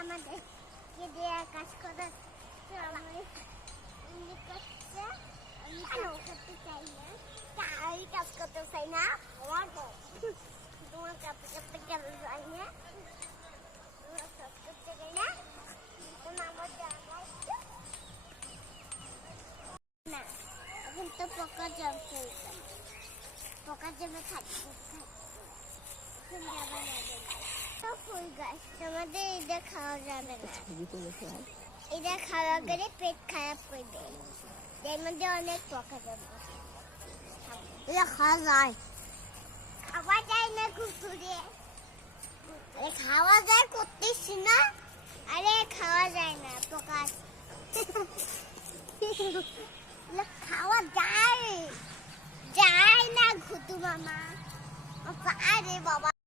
আমাদের কে দিয়ে কাজ করাচ্ছে আমি করতে চাই না তাই কাজ করতে চাই না তোমার কাজ করতে গেল চাই না তোমার কাজ করতে চাই না না এখন তো পোকা জমছে পোকা জমে থাকতে ফুল গাছ আমাদের এটা খাওয়া যাবে না এটা খাওয়া গেলে পেট খারাপ করবে এর মধ্যে অনেক পোকা জমে এটা খাওয়া যায় না কুকুরে আরে খাওয়া যায় করতেছি না আরে খাওয়া যায় না পোকা খাওয়া যায় না ঘুতু মামা আরে বাবা